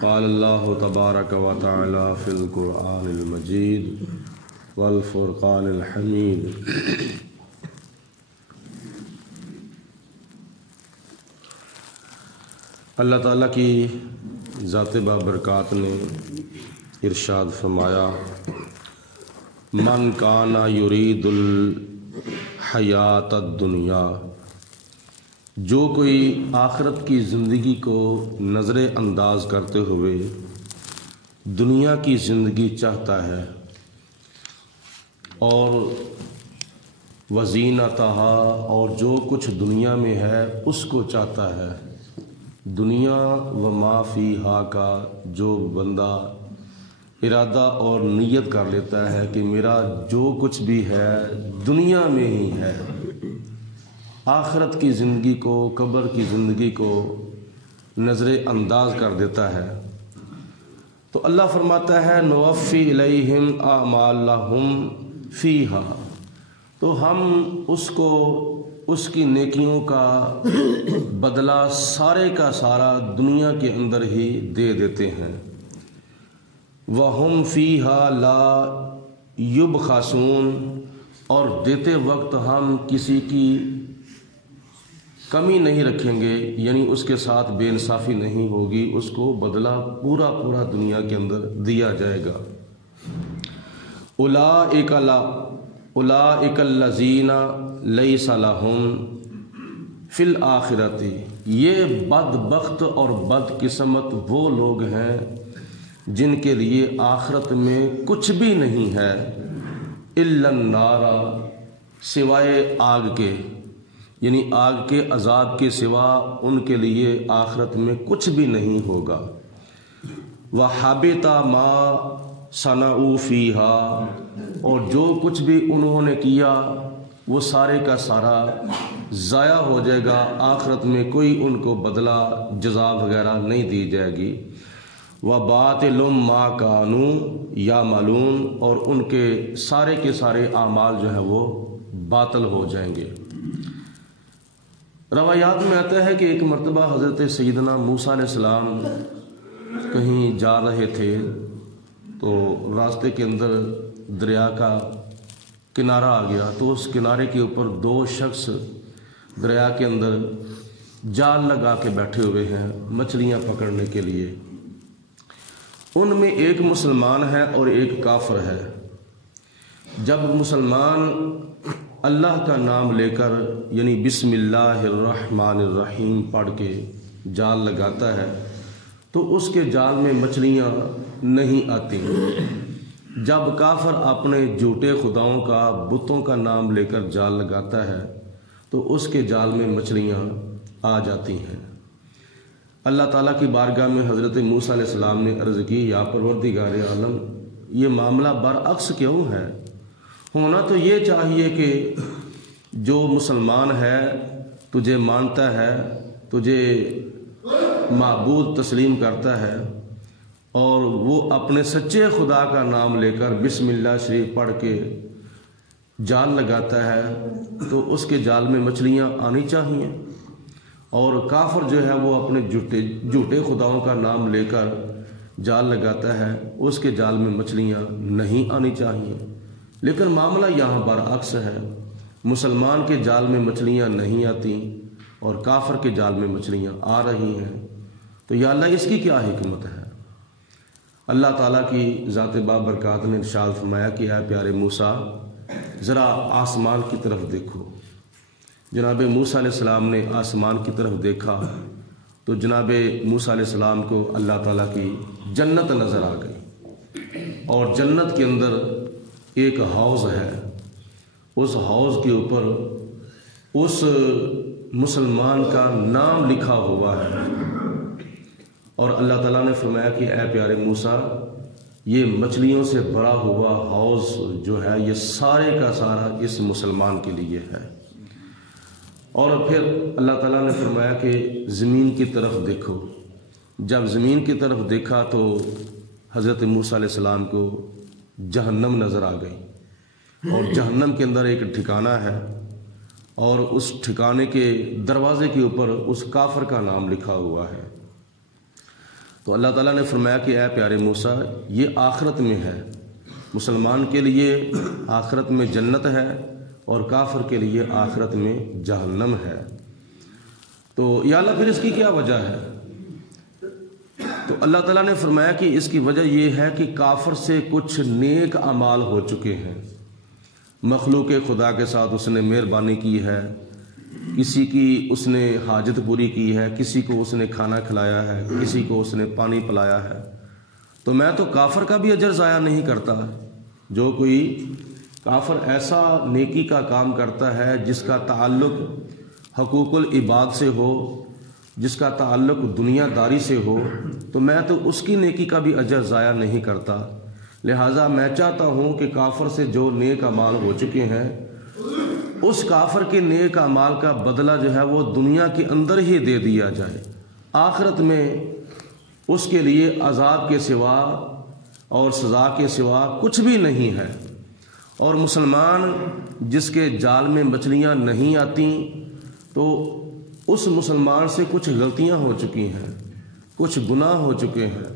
قال اللہ تبارک و تعالی فی القرآن المجید والفرقان الحمید اللہ تعالیٰ کی ذات بابرکات نے ارشاد فرمایا من کان یرید الحیات الدنیا، جو کوئی آخرت کی زندگی کو نظر انداز کرتے ہوئے دنیا کی زندگی چاہتا ہے اور وزینتہا، اور جو کچھ دنیا میں ہے اس کو چاہتا ہے، دنیا و ما فیہا کا جو بندہ ارادہ اور نیت کر لیتا ہے کہ میرا جو کچھ بھی ہے دنیا میں ہی ہے، آخرت کی زندگی کو، قبر کی زندگی کو نظر انداز کر دیتا ہے، تو اللہ فرماتا ہے نوفی الیہم اعمالہم فیہا، تو ہم اس کو اس کی نیکیوں کا بدلہ سارے کا سارا دنیا کے اندر ہی دے دیتے ہیں، وَهُمْ فِيهَا لَا يُبْخَسُونَ، اور دیتے وقت ہم کسی کی کمی نہیں رکھیں گے، یعنی اس کے ساتھ بے انصافی نہیں ہوگی، اس کو بدلہ پورا پورا دنیا کے اندر دیا جائے گا۔ اولئک الذین لیس لہم فی الآخرۃ، یہ بدبخت اور بدقسمت وہ لوگ ہیں جن کے لیے آخرت میں کچھ بھی نہیں ہے، الا النار، سوائے آگ کے، یعنی آگ کے عذاب کے سوا ان کے لیے آخرت میں کچھ بھی نہیں ہوگا۔ وَحَبِطَ مَا صَنَعُوا فِيهَا، اور جو کچھ بھی انہوں نے کیا وہ سارے کا سارا ضائع ہو جائے گا، آخرت میں کوئی ان کو بدلہ جزا وغیرہ نہیں دی جائے گی۔ وَبَاطِلٌ مَا كَانُوا يَعْمَلُونَ، اور ان کے سارے اعمال جو ہیں وہ باطل ہو جائیں گے۔ روایات میں آتا ہے کہ ایک مرتبہ حضرت سیدنا موسیٰ علیہ السلام کہیں جا رہے تھے، تو راستے کے اندر دریا کا کنارہ آ گیا، تو اس کنارے کے اوپر دو شخص دریا کے اندر جال لگا کے بیٹھے ہوئے ہیں مچھلیاں پکڑنے کے لیے، ان میں ایک مسلمان ہے اور ایک کافر ہے۔ جب مسلمان اللہ کا نام لے کر، یعنی بسم اللہ الرحمن الرحیم پڑھ کے جال لگاتا ہے، تو اس کے جال میں مچھلیاں نہیں آتی۔ جب کافر اپنے جھوٹے خداؤں کا، بتوں کا نام لے کر جال لگاتا ہے تو اس کے جال میں مچھلیاں آ جاتی ہیں۔ اللہ تعالیٰ کی بارگاہ میں حضرت موسیٰ علیہ السلام نے عرض کی، یا پروردگار عالم، یہ معاملہ برعکس کیوں ہے؟ ہونا تو یہ چاہیے کہ جو مسلمان ہے، تجھے مانتا ہے، تجھے معبود تسلیم کرتا ہے، اور وہ اپنے سچے خدا کا نام لے کر بسم اللہ شریف پڑھ کے جال لگاتا ہے، تو اس کے جال میں مچھلیاں آنی چاہیے، اور کافر جو ہے وہ اپنے جھوٹے خداؤں کا نام لے کر جال لگاتا ہے، اس کے جال میں مچھلیاں نہیں آنی چاہیے۔ لیکن معاملہ یہاں برعکس ہے، مسلمان کے جال میں مچھلیاں نہیں آتی اور کافر کے جال میں مچھلیاں آ رہی ہیں، تو یا اللہ اس کی کیا حکمت ہے؟ اللہ تعالیٰ کی ذات بابرکات نے ارشاد فرمایا کہ اے پیارے موسیٰ، ذرا آسمان کی طرف دیکھو۔ جناب موسیٰ علیہ السلام نے آسمان کی طرف دیکھا تو جناب موسیٰ علیہ السلام کو اللہ تعالیٰ کی جنت نظر آ گئی، اور جنت کے اندر ایک حوض ہے، اس حوض کے اوپر اس مسلمان کا نام لکھا ہوا ہے، اور اللہ تعالیٰ نے فرمایا کہ اے پیارے موسیٰ، یہ مچھلیوں سے بھرا ہوا حوض جو ہے یہ سارے کا سارا اس مسلمان کے لیے ہے۔ اور پھر اللہ تعالیٰ نے فرمایا کہ زمین کی طرف دیکھو۔ جب زمین کی طرف دیکھا تو حضرت موسیٰ علیہ السلام کو جہنم نظر آ گئی، اور جہنم کے اندر ایک ٹھکانہ ہے، اور اس ٹھکانے کے دروازے کے اوپر اس کافر کا نام لکھا ہوا ہے۔ تو اللہ تعالیٰ نے فرمایا کہ اے پیارے موسیٰ یہ آخرت میں ہے، مسلمان کے لیے آخرت میں جنت ہے اور کافر کے لیے آخرت میں جہنم ہے۔ تو یا اللہ پھر اس کی کیا وجہ ہے؟ تو اللہ تعالیٰ نے فرمایا کہ اس کی وجہ یہ ہے کہ کافر سے کچھ نیک اعمال ہو چکے ہیں، مخلوق خدا کے ساتھ اس نے مہربانی کی ہے، کسی کی اس نے حاجت پوری کی ہے، کسی کو اس نے کھانا کھلایا ہے، کسی کو اس نے پانی پلایا ہے، تو میں تو کافر کا بھی اجر ضائع نہیں کرتا۔ جو کوئی کافر ایسا نیکی کا کام کرتا ہے جس کا تعلق حقوق العباد سے ہو، جس کا تعلق دنیا داری سے ہو، تو میں تو اس کی نیکی کا بھی اجر ضائع نہیں کرتا۔ لہٰذا میں چاہتا ہوں کہ کافر سے جو نیک اعمال ہو چکے ہیں اس کافر کے نیک اعمال کا بدلہ جو ہے وہ دنیا کے اندر ہی دے دیا جائے، آخرت میں اس کے لیے عذاب کے سوا اور سزا کے سوا کچھ بھی نہیں ہے۔ اور مسلمان جس کے جال میں مچھلیاں نہیں آتی، تو اس مسلمان سے کچھ غلطیاں ہو چکی ہیں، کچھ گناہ ہو چکے ہیں،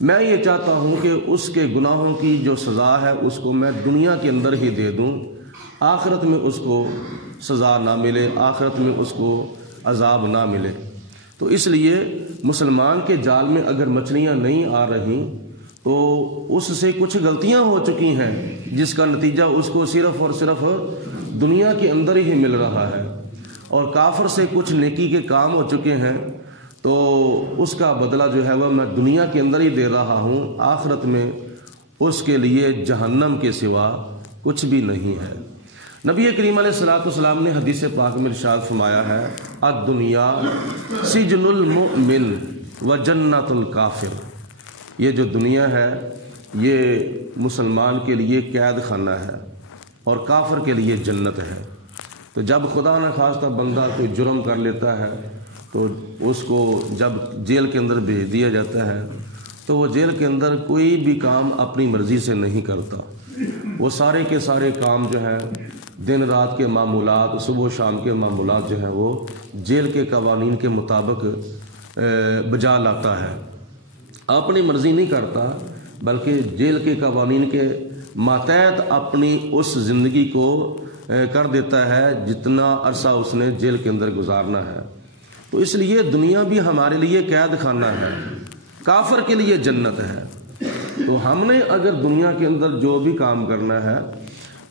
میں یہ چاہتا ہوں کہ اس کے گناہوں کی جو سزا ہے اس کو میں دنیا کے اندر ہی دے دوں، آخرت میں اس کو سزا نہ ملے، آخرت میں اس کو عذاب نہ ملے۔ تو اس لیے مسلمان کے جال میں اگر مچھلیاں نہیں آ رہی تو اس سے کچھ غلطیاں ہو چکی ہیں جس کا نتیجہ اس کو صرف اور صرف دنیا کے اندر ہی مل رہا ہے، اور کافر سے کچھ نیکی کے کام ہو چکے ہیں تو اس کا بدلہ جو ہے وہ میں دنیا کے اندر ہی دے رہا ہوں، آخرت میں اس کے لیے جہنم کے سوا کچھ بھی نہیں ہے۔ نبی کریم علیہ الصلوۃ والسلام نے حدیث پاک میں ارشاد فرمایا ہے الدنیا سجن المؤمن و جنت الکافر، یہ جو دنیا ہے یہ مسلمان کے لیے قید خانہ ہے اور کافر کے لیے جنت ہے۔ تو جب خدا نہ خواستہ بندہ کوئی جرم کر لیتا ہے تو اس کو جب جیل کے اندر بھیج دیا جاتا ہے تو وہ جیل کے اندر کوئی بھی کام اپنی مرضی سے نہیں کرتا، وہ سارے کے سارے کام جو ہیں دن رات کے معمولات، صبح و شام کے معمولات جو ہیں وہ جیل کے قوانین کے مطابق بجا لاتا ہے، اپنی مرضی نہیں کرتا بلکہ جیل کے قوانین کے ماتحت اپنی اس زندگی کو کر دیتا ہے جتنا عرصہ اس نے جیل کے اندر گزارنا ہے۔ تو اس لیے دنیا بھی ہمارے لیے قید خانہ ہے، کافر کے لیے جنت ہے۔ تو ہم نے اگر دنیا کے اندر جو بھی کام کرنا ہے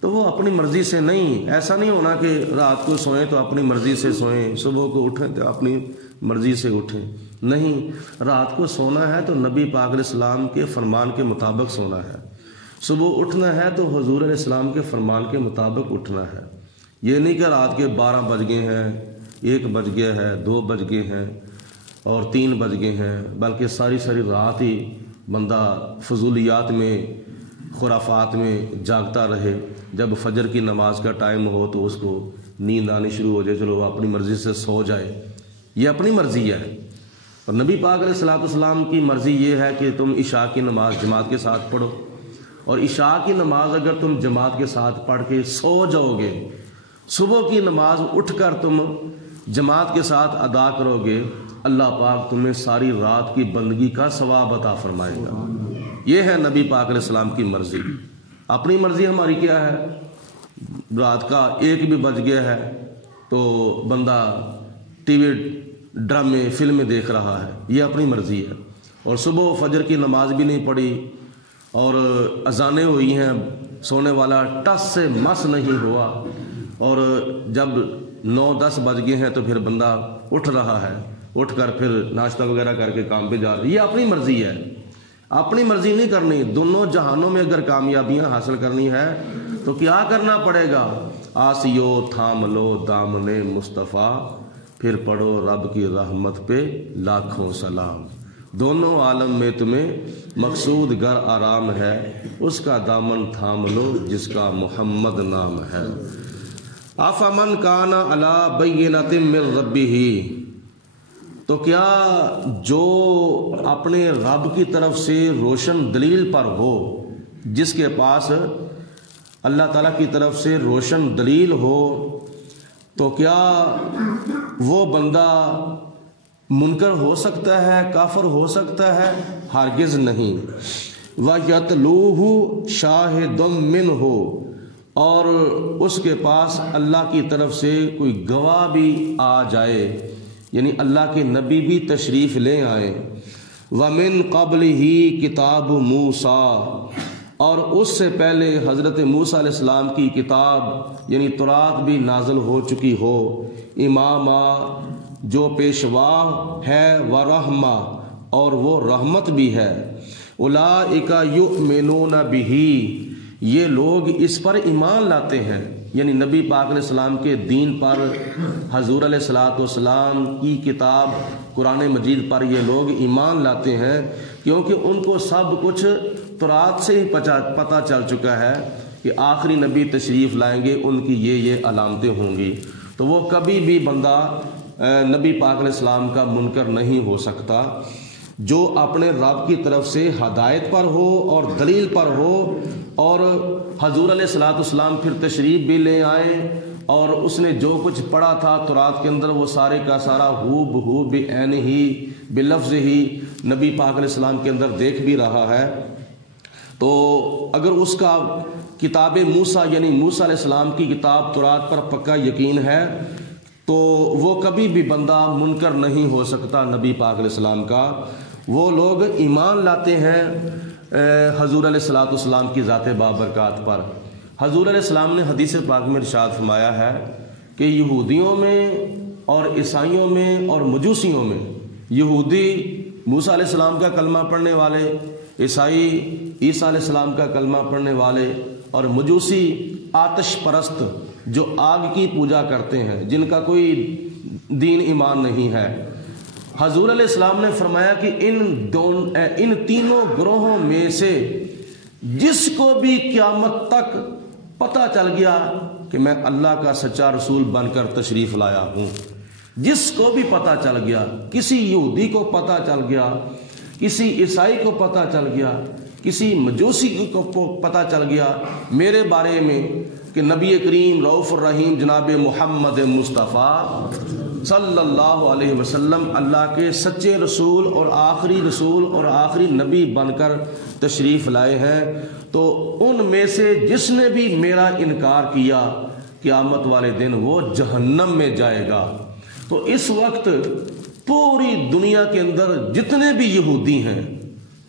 تو وہ اپنی مرضی سے نہیں، ایسا نہیں ہونا کہ رات کو سوئیں تو اپنی مرضی سے سوئیں، صبح کو اٹھیں تو اپنی مرضی سے اٹھیں، نہیں، رات کو سونا ہے تو نبی پاک علیہ السلام کے فرمان کے مطابق سونا ہے، صبح اٹھنا ہے تو حضور علیہ السلام کے فرمان کے مطابق اٹھنا ہے۔ یہ نہیں کہ رات کے 12 بج گئے ہیں، 1 بج گیا ہے، 2 بج گئے ہیں اور 3 بج گئے ہیں، بلکہ ساری رات ہی بندہ فضولیات میں، خرافات میں جاگتا رہے، جب فجر کی نماز کا ٹائم ہو تو اس کو نیند آنی شروع ہو جائے، چلو وہ اپنی مرضی سے سو جائے، یہ اپنی مرضی ہے۔ اور نبی پاک علیہ الصلوۃ والسلام کی مرضی یہ ہے کہ تم عشاء کی نماز جماعت کے ساتھ پڑھو، اور عشاء کی نماز اگر تم جماعت کے ساتھ پڑھ کے سو جاؤ گے، صبح کی نماز اٹھ کر تم جماعت کے ساتھ ادا کرو گے، اللہ پاک تمہیں ساری رات کی بندگی کا ثواب عطا فرمائے گا۔ یہ ہے نبی پاک علیہ السلام کی مرضی۔ اپنی مرضی ہماری کیا ہے؟ رات کا 1 بھی بج گیا ہے تو بندہ ٹی وی، ڈرامے، فلمیں دیکھ رہا ہے، یہ اپنی مرضی ہے، اور صبح فجر کی نماز بھی نہیں پڑھی اور اذانیں ہوئی ہیں، سونے والا ٹس سے مس نہیں ہوا، اور جب 9-10 بج گئے ہیں تو پھر بندہ اٹھ رہا ہے، اٹھ کر پھر ناشتہ وغیرہ کر کے کام پہ جا رہا ہے، یہ اپنی مرضی ہے۔ اپنی مرضی نہیں کرنی، دونوں جہانوں میں اگر کامیابیاں حاصل کرنی ہے تو کیا کرنا پڑے گا؟ آسیو تھام لو دامن مصطفیٰ، پھر پڑھو رب کی رحمت پہ لاکھوں سلام، دونوں عالم میں تمہیں مقصود گر آرام ہے، اس کا دامن تھام لو جس کا محمد نام ہے۔ افمن کان علی بینۃ من ربہ، تو کیا جو اپنے رب کی طرف سے روشن دلیل پر ہو، جس کے پاس اللہ تعالیٰ کی طرف سے روشن دلیل ہو، تو کیا وہ بندہ منکر ہو سکتا ہے، کافر ہو سکتا ہے؟ ہرگز نہیں۔ وَيَتْلُوهُ شَاهِدٌ مِّنْهُ، اور اس کے پاس اللہ کی طرف سے کوئی گواہ بھی آ جائے، یعنی اللہ کے نبی بھی تشریف لے آئے۔ وَمِن قَبْلِهِ کتاب موسیٰ، اور اس سے پہلے حضرت موسیٰ علیہ السلام کی کتاب یعنی تورات بھی نازل ہو چکی ہو، امامہ جو پیشوا ہے، ورحمہ اور وہ رحمت بھی ہے۔ اولئک یؤمنون بہ، یہ لوگ اس پر ایمان لاتے ہیں، یعنی نبی پاک علیہ السلام کے دین پر، حضور علیہ الصلوۃ والسلام کی کتاب قرآن مجید پر یہ لوگ ایمان لاتے ہیں، کیونکہ ان کو سب کچھ تورات سے ہی پتہ چل چکا ہے کہ آخری نبی تشریف لائیں گے، ان کی یہ علامتیں ہوں گی، تو وہ کبھی بھی بندہ نبی پاک علیہ السلام کا منکر نہیں ہو سکتا۔ جو اپنے رب کی طرف سے ہدایت پر ہو اور دلیل پر ہو، اور حضور علیہ الصلوۃ والسلام پھر تشریف بھی لے آئے، اور اس نے جو کچھ پڑھا تھا تورات کے اندر وہ سارے کا سارا ہو بہو بعین ہی بلفظ ہی نبی پاک علیہ السلام کے اندر دیکھ بھی رہا ہے، تو اگر اس کا کتاب موسیٰ یعنی موسیٰ علیہ السلام کی کتاب تورات پر پکا یقین ہے، تو وہ کبھی بھی بندہ منکر نہیں ہو سکتا نبی پاک علیہ السلام کا۔ وہ لوگ ایمان لاتے ہیں حضور علیہ الصلوۃ والسلام کی ذات بابرکات پر۔ حضور علیہ السلام نے حدیث پاک میں ارشاد فرمایا ہے کہ یہودیوں میں اور عیسائیوں میں اور مجوسیوں میں، یہودی موسیٰ علیہ السلام کا کلمہ پڑھنے والے، عیسائی عیسیٰ علیہ السلام کا کلمہ پڑھنے والے، اور مجوسی آتش پرست جو آگ کی پوجا کرتے ہیں، جن کا کوئی دین ایمان نہیں ہے، حضور علیہ السلام نے فرمایا کہ ان تینوں گروہوں میں سے جس کو بھی قیامت تک پتہ چل گیا کہ میں اللہ کا سچا رسول بن کر تشریف لایا ہوں، جس کو بھی پتہ چل گیا، کسی یہودی کو پتہ چل گیا، کسی عیسائی کو پتہ چل گیا، کسی مجوسی کو پتہ چل گیا میرے بارے میں کہ نبی کریم رؤوف الرحیم جناب محمد مصطفیٰ صلی اللہ علیہ وسلم اللہ کے سچے رسول اور آخری نبی بن کر تشریف لائے ہیں، تو ان میں سے جس نے بھی میرا انکار کیا قیامت والے دن وہ جہنم میں جائے گا۔ تو اس وقت پوری دنیا کے اندر جتنے بھی یہودی ہیں،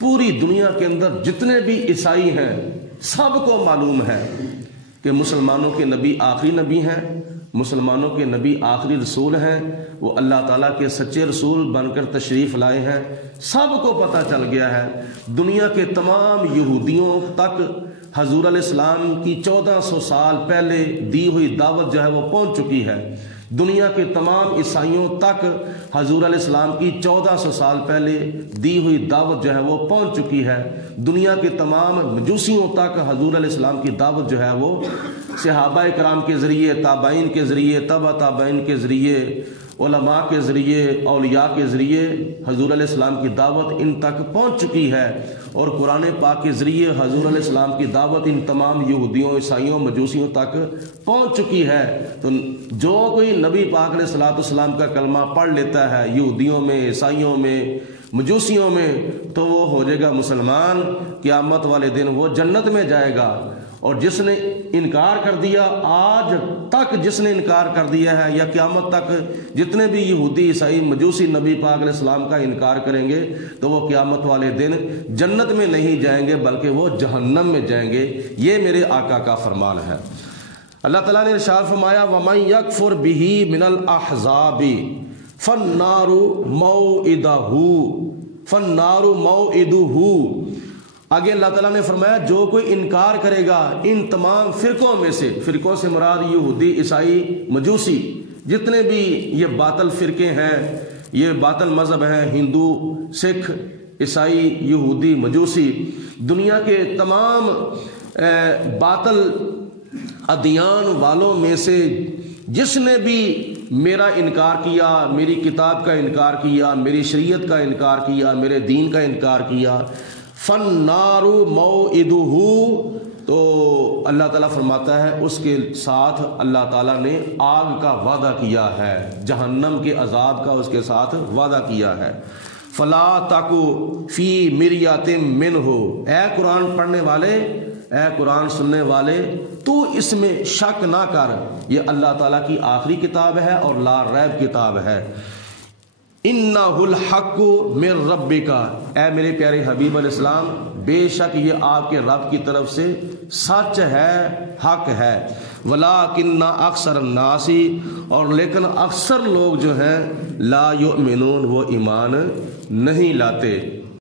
پوری دنیا کے اندر جتنے بھی عیسائی ہیں، سب کو معلوم ہے کہ مسلمانوں کے نبی آخری نبی ہیں، مسلمانوں کے نبی آخری رسول ہیں، وہ اللہ تعالیٰ کے سچے رسول بن کر تشریف لائے ہیں، سب کو پتہ چل گیا ہے۔ دنیا کے تمام یہودیوں تک حضور علیہ السلام کی 1400 سال پہلے دی ہوئی دعوت جو ہے وہ پہنچ چکی ہے۔ دنیا کے تمام عیسائیوں تک حضور علیہ السلام کی 1400 سال پہلے دی ہوئی دعوت جو ہے وہ پہنچ چکی ہے۔ دنیا کے تمام مجوسیوں تک حضور علیہ السلام کی دعوت جو ہے وہ صحابہ کرام کے ذریعے، تابعین کے ذریعے، تبع تابعین کے ذریعے، علماء کے ذریعے، اولیاء کے ذریعے حضور علیہ السلام کی دعوت ان تک پہنچ چکی ہے، اور قرآن پاک کے ذریعے حضور علیہ السلام کی دعوت ان تمام یہودیوں، عیسائیوں، مجوسیوں تک پہنچ چکی ہے۔ تو جو کوئی نبی پاک علیہ الصلوۃ والسلام کا کلمہ پڑھ لیتا ہے یہودیوں میں، عیسائیوں میں، مجوسیوں میں، تو وہ ہو جائے گا مسلمان، قیامت والے دن وہ جنت میں جائے گا۔ اور جس نے انکار کر دیا، آج تک جس نے انکار کر دیا ہے، یا قیامت تک جتنے بھی یہودی، عیسائی، مجوسی نبی پاک علیہ السلام کا انکار کریں گے، تو وہ قیامت والے دن جنت میں نہیں جائیں گے بلکہ وہ جہنم میں جائیں گے۔ یہ میرے آقا کا فرمان ہے۔ اللہ تعالیٰ نے ارشاد فرمایا وَمَن يَكْفُرْ بِهِ مِنَ الْأَحْزَابِ فَالنَّارُ مَوْعِدُهُ۔ آگے اللہ تعالیٰ نے فرمایا جو کوئی انکار کرے گا ان تمام فرقوں میں سے، فرقوں سے مراد یہودی، عیسائی، مجوسی، جتنے بھی یہ باطل فرقے ہیں، یہ باطل مذہب ہیں، ہندو، سکھ، عیسائی، یہودی، مجوسی، دنیا کے تمام باطل ادیان والوں میں سے جس نے بھی میرا انکار کیا، میری کتاب کا انکار کیا، میری شریعت کا انکار کیا، میرے دین کا انکار کیا، فَالنَّارُ مَوْعِدُهُ، تو اللہ تعالیٰ فرماتا ہے اس کے ساتھ اللہ تعالیٰ نے آگ کا وعدہ کیا ہے، جہنم کے عذاب کا اس کے ساتھ وعدہ کیا ہے۔ فلا تکو فی مریۃ منہ، اے قرآن پڑھنے والے، اے قرآن سننے والے، تو اس میں شک نہ کر، یہ اللہ تعالیٰ کی آخری کتاب ہے اور لا ریب کتاب ہے۔ انہ الحق من ربک، اے میرے پیارے حبیب علیہ السلام، بے شک یہ آپ کے رب کی طرف سے سچ ہے، حق ہے۔ ولکن اکثر الناس، اور لیکن اکثر لوگ جو ہیں لا یؤمنون، وہ ایمان نہیں لاتے۔